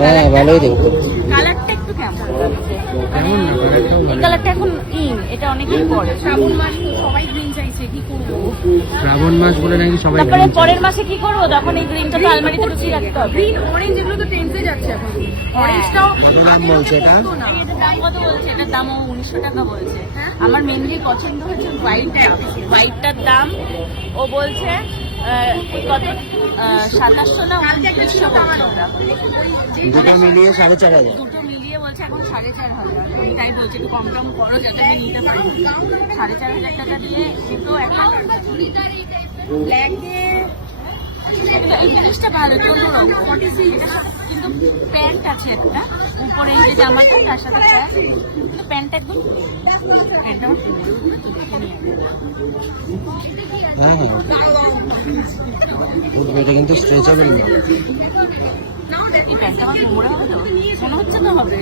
হ্যাঁ ভালোই দেখতে। কালারটা একটু কেমন লাগছে? এই কালারটা এখন এটা অনেকেই পরে। শ্রাবণ মাস তো সবাই গ্রিন চাইছে, কি করবো? শ্রাবণ মাস বলে নাকি সবাই তারপরে পরের মাসে কি করবো? তখন এই গ্রিনটা তো আলমারিতে ঢুকিয়ে রাখতে হবে। গ্রিন অরেঞ্জ এগুলো তো ট্রেন্ডে যাচ্ছে এখন। অরেঞ্জটাও কত দাম বলছে এটা? এটার দাম কত বলছে? এটার দামও 1900 টাকা বলছে। আমার মেনলি পছন্দ হচ্ছে হোয়াইটটার দাম ও বলছে কত 2700 না 2900 বলছে ওটা। দুটো মিলিয়ে 4500। দুটো মিলিয়ে বলছে এখন 4500। আমি তাই বলছি একটু কম টম করো যাতে আমি নিতে পারি। 4500 টাকা দিয়ে দুটো একটা ব্ল্যাকে এই জিনিসটা ভালো, একটু অন্যরকম। কিন্তু প্যান্ট আছে একটা উপরে, এই যে জামাটা তার সাথে প্যান্ট, কিন্তু প্যান্টটা একদম একদম হ্যাঁ হ্যাঁ উঠবে, এটা কিন্তু স্ট্রেচেবল না। এই প্যান্টটা আমার পরে হবে তো? মনে হচ্ছে তো হবে।